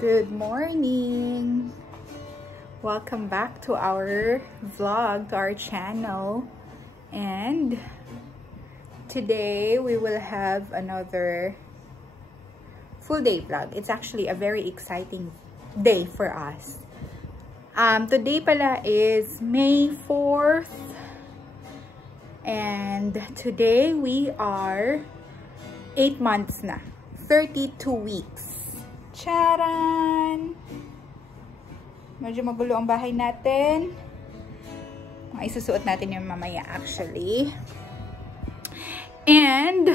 Good morning! Welcome back to our vlog, to our channel. And today we will have another full day vlog. It's actually a very exciting day for us. Today pala is May 4th. And today we are 8 months na. 32 weeks. Charan! Medyo magulo ang bahay natin. Isusuot natin yung mamaya actually. And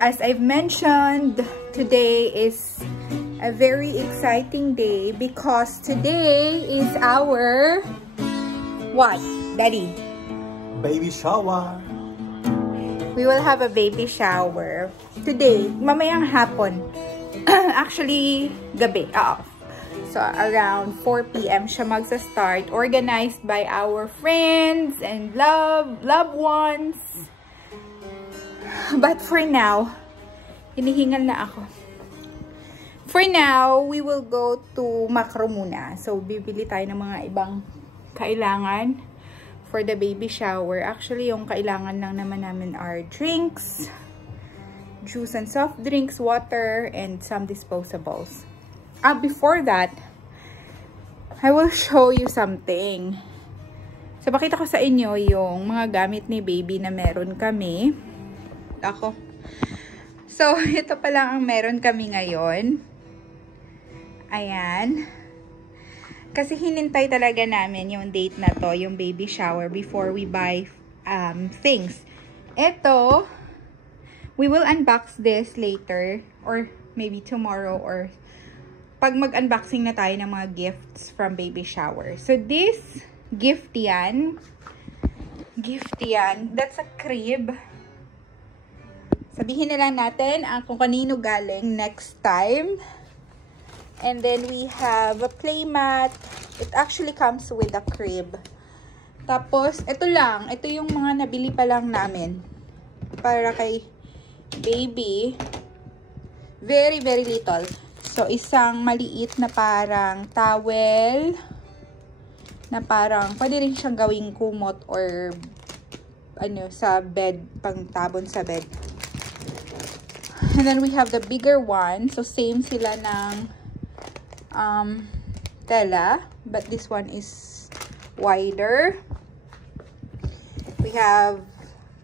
as I've mentioned, today is a very exciting day because today is our what, Daddy? Baby shower. We will have a baby shower today, mamayang hapon. Actually, gabi. So, around 4 p.m. siya magsa-start. Organized by our friends and loved ones. But for now, hinihingal na ako. For now, we will go to Macro muna. So, bibili tayo ng mga ibang kailangan for the baby shower. Actually, yung kailangan lang naman namin are drinks, juice and soft drinks, water, and some disposables. Before that, I will show you something. So, pakita ko sa inyo yung mga gamit ni baby na meron kami. So, ito pa lang ang meron kami ngayon. Ayan. Kasi hinintay talaga namin yung date na to, yung baby shower, before we buy things. Ito, we will unbox this later or maybe tomorrow or pag mag-unboxing na tayo ng mga gifts from baby shower. So this gift yan. That's a crib. Sabihin na lang natin kung kanino galing next time. And then we have a play mat. It actually comes with a crib. Tapos ito lang, ito yung mga nabili pa lang namin para kay baby. Very little. So, isang maliit na parang towel na parang pwede rin siyang gawing kumot or ano sa bed, pang tabon sa bed. And then we have the bigger one. So, same sila ng tela, but this one is wider. We have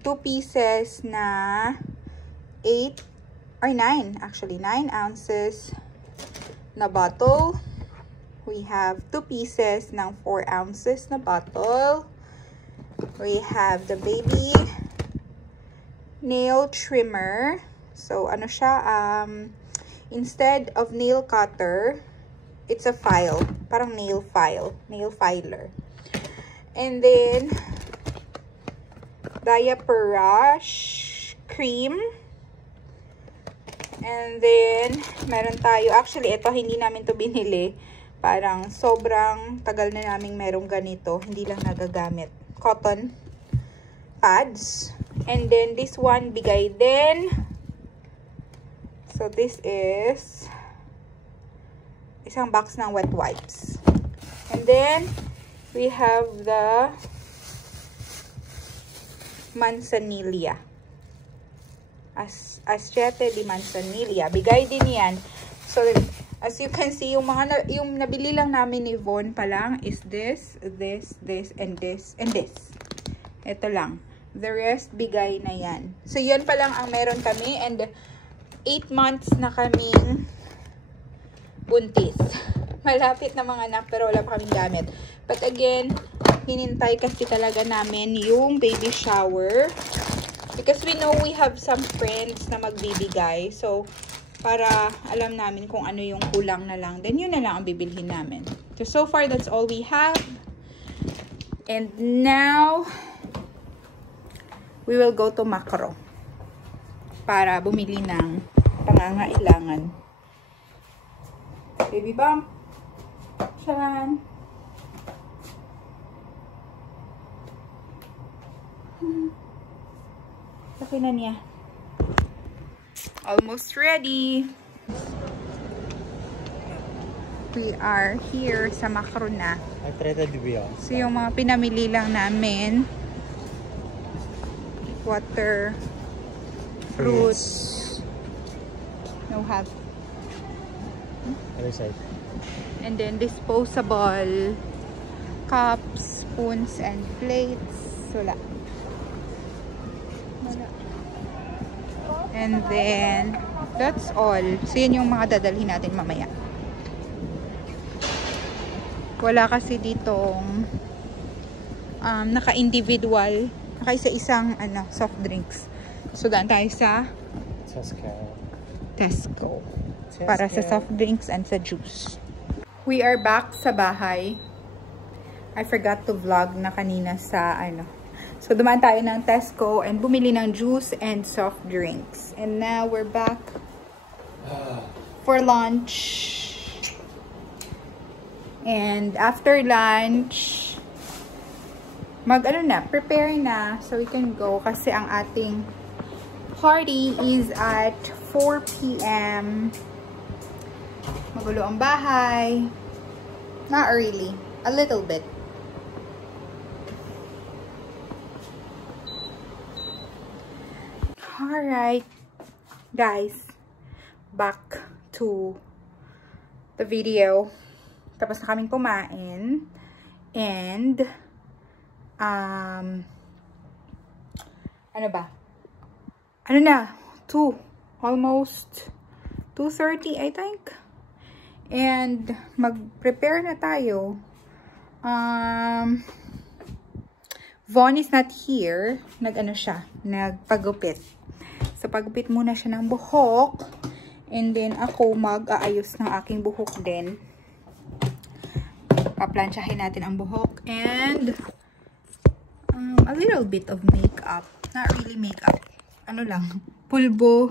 2 pieces na 8 or 9, actually 9 ounces na bottle. We have 2 pieces ng 4 ounces na bottle. We have the baby nail trimmer. So ano siya, instead of nail cutter, it's a file, parang nail filer. And then diaper rash cream. And then, meron tayo. Actually, ito, hindi namin to binili. Parang sobrang tagal na naming merong ganito. Hindi lang nagagamit. Cotton pads. And then, this one, bigay din. So, this is isang box ng wet wipes. And then, we have the manzanilla. Aceite de manzanilla. Bigay din yan. So, as you can see, yung nabili lang namin ni Von pa lang is this, and this. Ito lang. The rest, bigay na yan. So, yun pa lang ang meron kami. And 8 months na kaming buntis. Malapit na mga anak, pero wala pa kaming gamit. But again, hinintay kasi talaga namin yung baby shower. Because we know we have some friends na magbibigay. So, para alam namin kung ano yung kulang na lang. Then, yun na lang ang bibilhin namin. So far, that's all we have. And now, we will go to Macro. Para bumili ng pangangailangan. Baby bump. Charan. Laki na niya. Almost ready. We are here sa Macro na. I tried to be on. So yung mga pinamili lang namin, water, fruits, no have. Other side. And then disposable cups, spoons, and plates. Wala. And then, that's all. So, yun yung mga dadalhin natin mamaya. Wala kasi ditong naka-individual, naka-isa-isang soft drinks. So, daan tayo sa Tesco. Para sa soft drinks and sa juice. We are back sa bahay. I forgot to vlog na kanina sa So, dumaan tayo ng Tesco and bumili ng juice and soft drinks. And now, we're back for lunch. And after lunch, prepare na so we can go. Kasi ang ating party is at 4 p.m. Magulo ang bahay. Not really. A little bit. Alright, guys, back to the video. Tapos na kaming kumain. And, almost 2:30, I think. And, mag-prepare na tayo. Von is not here. Nagpagupit. So, pagupit muna siya ng buhok. And then, ako mag-aayos ng aking buhok din. Paplansyahin natin ang buhok. And, a little bit of makeup. Not really makeup. Pulbo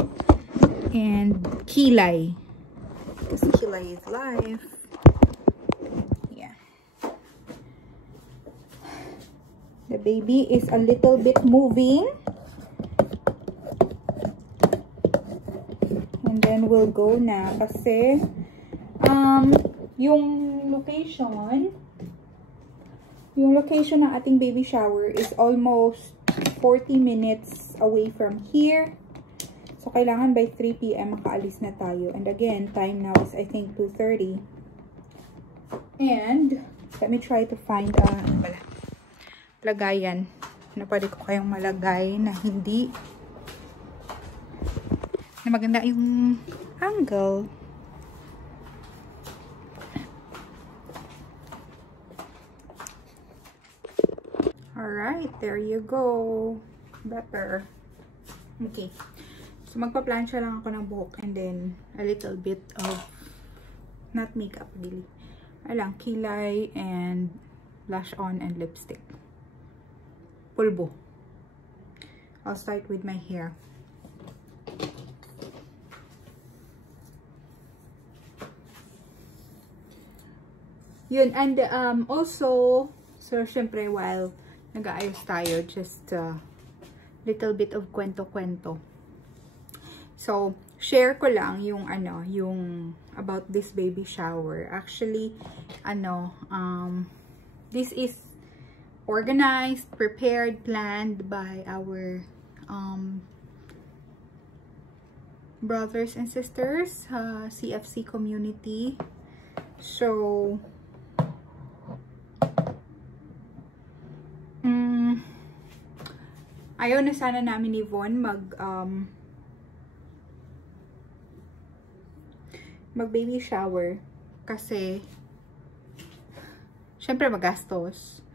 and kilay. Because kilay is life. Yeah. The baby is a little bit moving. And then we'll go na kasi yung location ng ating baby shower is almost 40 minutes away from here. So kailangan by 3 p.m. makaalis na tayo. And again, time now is I think 2:30. And let me try to find lagayan na pwede ko kayong malagay na hindi na maganda yung angle. Alright, there you go. Better. Okay. So, magpa-plancha lang ako ng buhok and then a little bit of not makeup really. Kilay and blush on and lipstick. Pulbo. I'll start with my hair. Yun, and also, so syempre while nag-aayos tayo, just little bit of kwento-kwento. So, share ko lang yung yung about this baby shower. Actually, this is organized, prepared, planned by our brothers and sisters, CFC community. So, ayaw na sana namin ni Von mag baby shower kasi syempre magastos.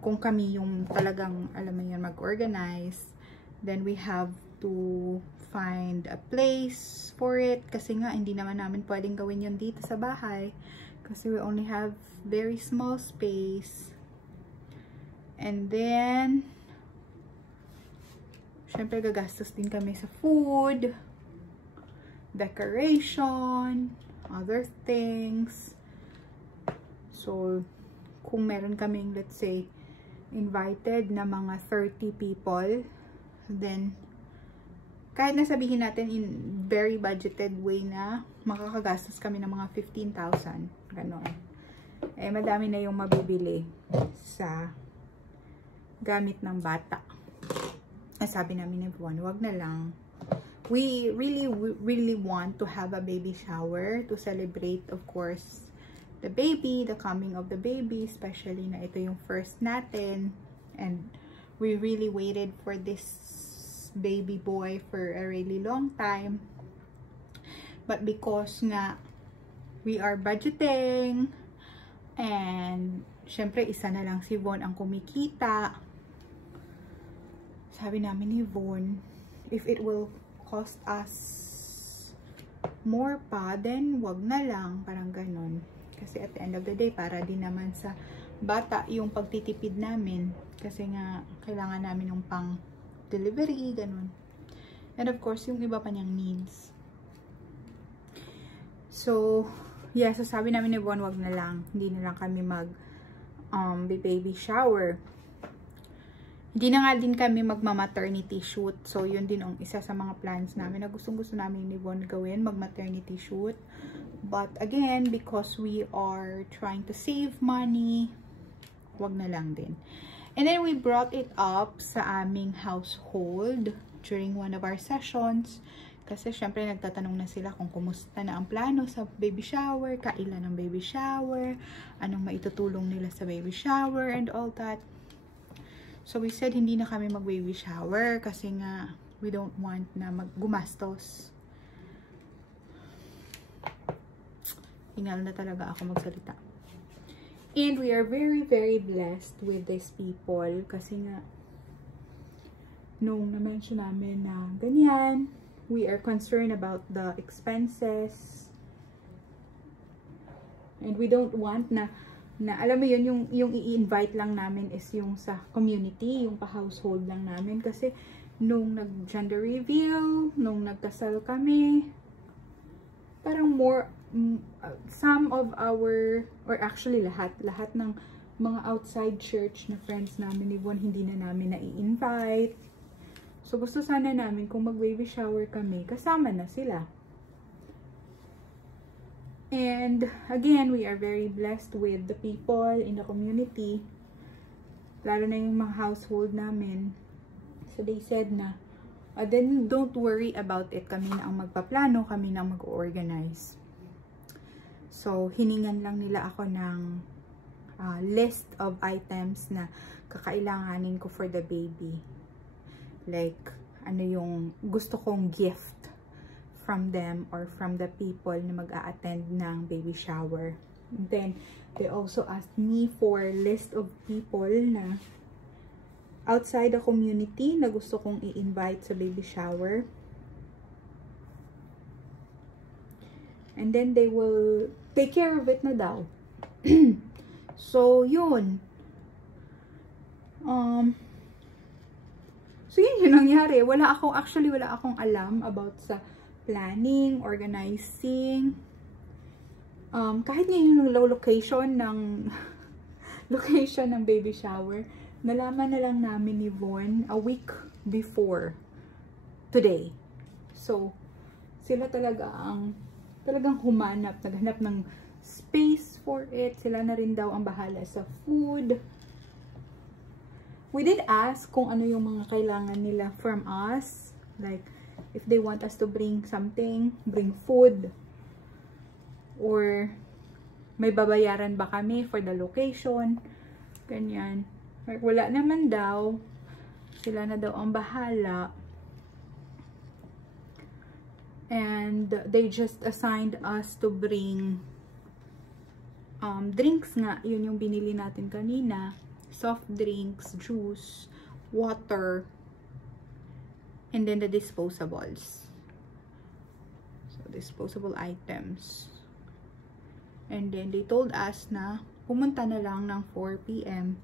Kung kami yung talagang mag-organize, then we have to find a place for it kasi nga hindi naman namin pwedeng gawin yun dito sa bahay kasi we only have very small space. And then syempre gagastos din kami sa food, decoration, other things. So kung meron kaming, let's say, invited na mga 30 people, then kahit na sabihin natin in very budgeted way na makakagastos kami ng mga 15,000. Ganon. Eh, madami na yung mabibili sa gamit ng bata. Sabi namin ni Von, wag na lang. We really want to have a baby shower to celebrate, of course, the baby, the coming of the baby, especially na ito yung first natin. And we really waited for this baby boy for a really long time. But because nga, we are budgeting, and syempre, isa na lang si Von ang kumikita. Sabi namin ni Von, if it will cost us more pa, then wag na lang, parang ganon. Kasi at the end of the day, para din naman sa bata yung pagtitipid namin. Kasi nga, kailangan namin yung pang delivery, ganon. And of course, yung iba pa niyang needs. So, yeah, so sabi namin ni Von, wag na lang. Hindi na lang kami baby shower. Hindi na nga din kami magma-maternity shoot. So, yun din ang isa sa mga plans namin na gustong-gusto namin ni Von gawin, mag-maternity shoot. But again, because we are trying to save money, wag na lang din. And then, we brought it up sa aming household during one of our sessions. Kasi, syempre, nagtatanong na sila kung kumusta na ang plano sa baby shower, kailan ang baby shower, anong maitutulong nila sa baby shower, and all that. So, we said, hindi na kami mag-baby shower kasi nga, we don't want na gumastos. Hingal na talaga ako magsalita. And we are very, very blessed with these people kasi nga, nung na-mention namin na ganyan, we are concerned about the expenses. And we don't want na alam mo yun, yung i-invite lang namin is yung sa community, yung pa-household lang namin. Kasi, nung nag-gender reveal, nung nagkasal kami, parang more, some of our, or actually lahat ng mga outside church na friends namin ni Von, hindi na namin na-i-invite. So, gusto sana namin kung mag-baby shower kami, kasama na sila. And again, we are very blessed with the people in the community. Lalo na yung mga household namin. So they said na, then don't worry about it. Kami na ang magpaplano, kami na ang mag-organize. So hiningan lang nila ako ng list of items na kakailanganin ko for the baby. Like, ano yung gusto kong gift from them or from the people na mag-a-attend ng baby shower. Then, they also asked me for a list of people na outside the community na gusto kong i-invite sa baby shower. And then, they will take care of it na daw. So, yun. So, yun yung nangyari. Wala akong alam about sa planning, organizing, kahit yung location ng baby shower, nalaman na lang namin ni Von a week before today. So, sila talagang naghanap ng space for it. Sila na rin daw ang bahala sa food. We did ask kung ano yung mga kailangan nila from us, like, if they want us to bring something, bring food, or may babayaran ba kami for the location, ganyan. Like, wala naman daw. Sila na daw ang bahala. And they just assigned us to bring drinks nga. Yun yung binili natin kanina. Soft drinks, juice, water, and then the disposables. So, disposable items. And then, they told us na pumunta na lang ng 4 p.m.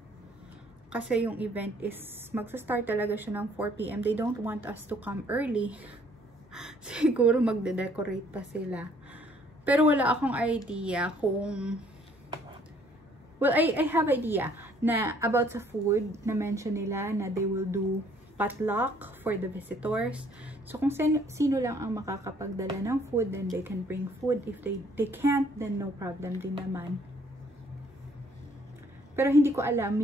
Kasi yung event is, magsa-start talaga siya ng 4 p.m. They don't want us to come early. Siguro magde-decorate pa sila. Pero wala akong idea kung... Well, I have idea na about sa food na mention nila na they will do potluck for the visitors. So, kung sino lang ang makakapagdala ng food, then they can bring food. If they can't, then no problem din naman. Pero hindi ko alam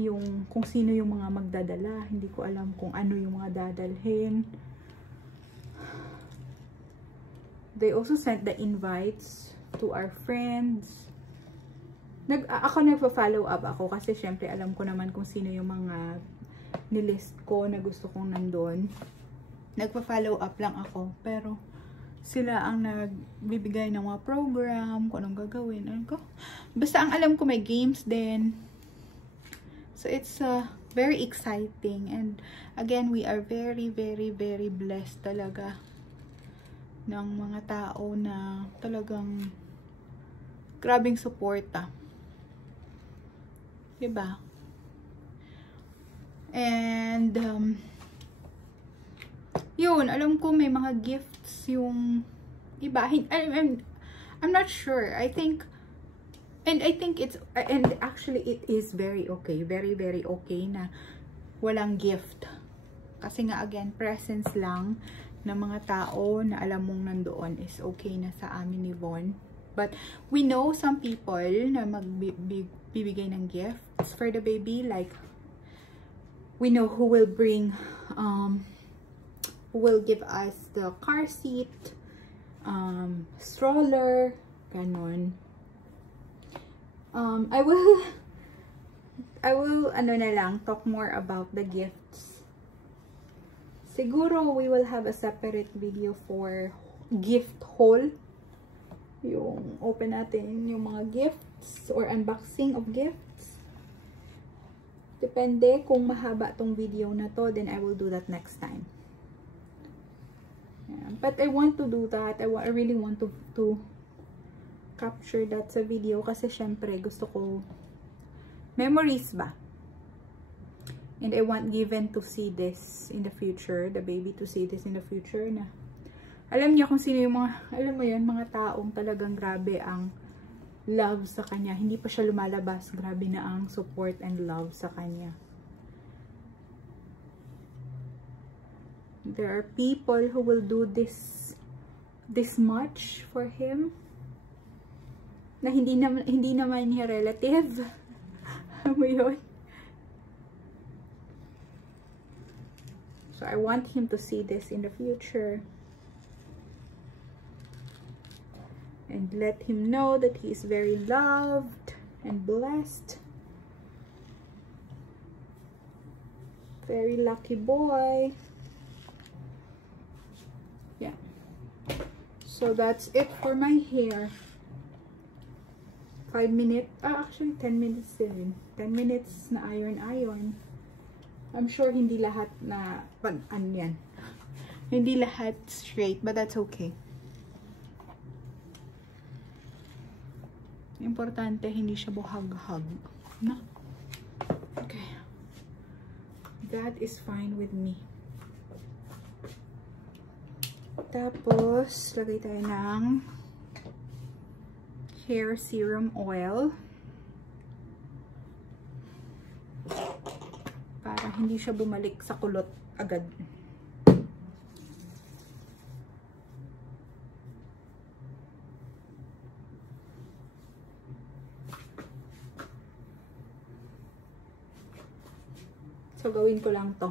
kung sino yung mga magdadala. Hindi ko alam kung ano yung mga dadalhin. They also sent the invites to our friends. Ako nagpa-follow up ako kasi syempre alam ko naman kung sino yung mga nilist ko na gusto kong nandun. Nagpa-follow up lang ako. Pero sila ang nagbibigay ng mga program, kung anong gagawin. Basta ang alam ko may games din. So it's very exciting. And again, we are very, very, very blessed talaga ng mga tao na talagang grabing suporta. Diba? And yun, alam ko may mga gifts yung iba. I'm not sure. I think it's, and actually it is very okay. Very, very okay na walang gift. Kasi nga again, presence lang ng mga tao na alam mong nandoon is okay na sa amin ni Von. But we know some people na magbibigay ng gifts for the baby. Like, we know who will bring, who will give us the car seat, stroller, ganon. I will ano na lang, talk more about the gifts. Siguro, we will have a separate video for gift haul. Yung open natin yung mga gifts or unboxing of gifts. Depende kung mahaba tong video na to, then I will do that next time. Yeah. But I want to do that. I really want to capture that sa video kasi syempre gusto ko memories ba? And I want Given to see this in the future, the baby to see this in the future na alam niya kung sino yung mga, alam mo yun, mga taong talagang grabe ang love sa kanya. Hindi pa siya lumalabas, grabe na ang support and love sa kanya. There are people who will do this much for him na hindi naman niya relative. Alam mo yun? So, I want him to see this in the future. And let him know that he is very loved and blessed. Very lucky boy. Yeah. So, that's it for my hair. 5 minutes. Actually, 10 minutes din. 10 minutes na iron. I'm sure hindi lahat na yan. Hindi lahat straight, but that's okay. Importante, hindi siya buhag-hag. No? Okay. That is fine with me. Tapos, lagay tayo ng hair serum oil. Para hindi siya bumalik sa kulot agad. So, gawin ko lang to.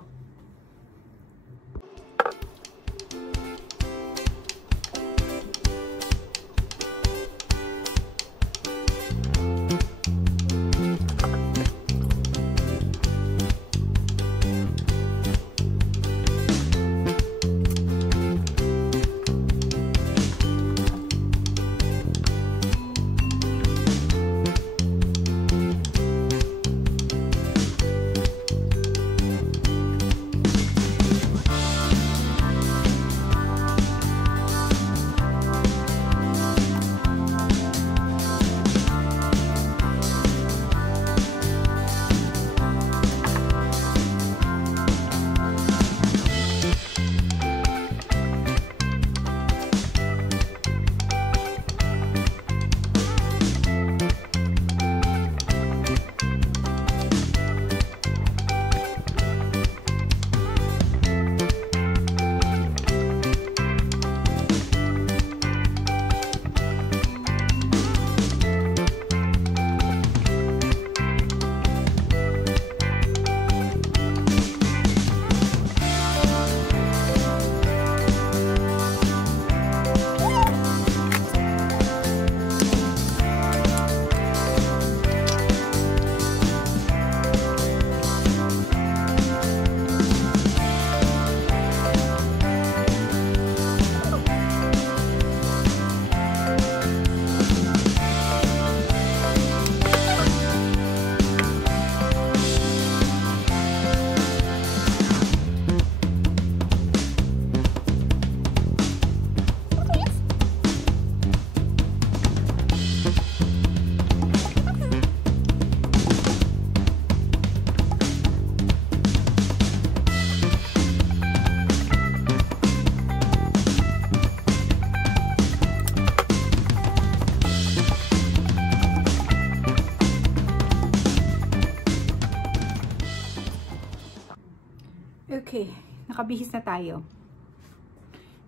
Okay, nakabihis na tayo.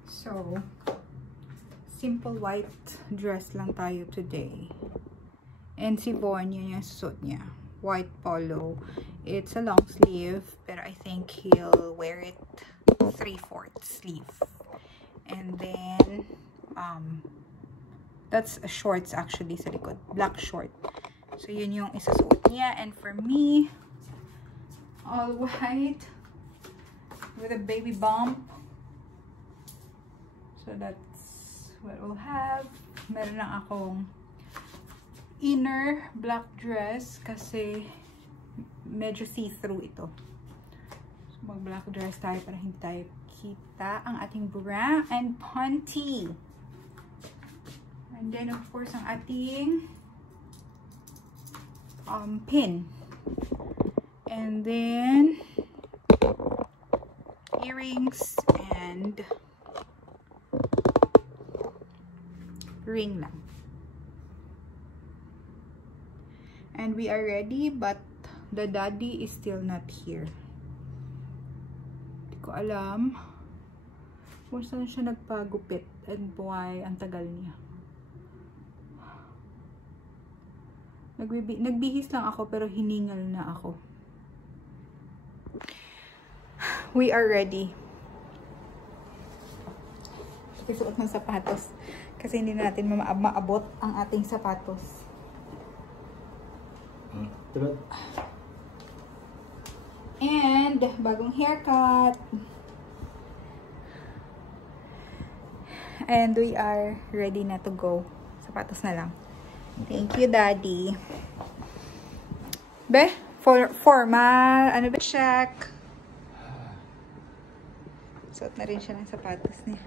So, simple white dress lang tayo today. And si Von, yun yung suot niya. White polo. It's a long sleeve, pero I think he'll wear it 3/4 sleeve. And then, that's a shorts actually sa likod. Black short. So, yun yung isusuot niya. And for me, all white with a baby bump. So, that's what we'll have. Meron lang akong inner black dress kasi medyo see-through ito. So, mag-black dress tayo para hindi tayo kita ang ating bra and panty. And then, of course, ang ating pin. And then, earrings and ring lang. And we are ready, but the daddy is still not here. Hindi ko alam kung saan siya nagpagupit and why ang tagal niya. Nagbihis lang ako pero hiningal na ako. We are ready. Isuot ng sapatos kasi hindi natin maabot ang ating sapatos. And bagong haircut. And we are ready na to go. Sapatos na lang. Thank you, Daddy. Be, formal. Ano ba? Check. Suot na rin siya ng sapatos niya.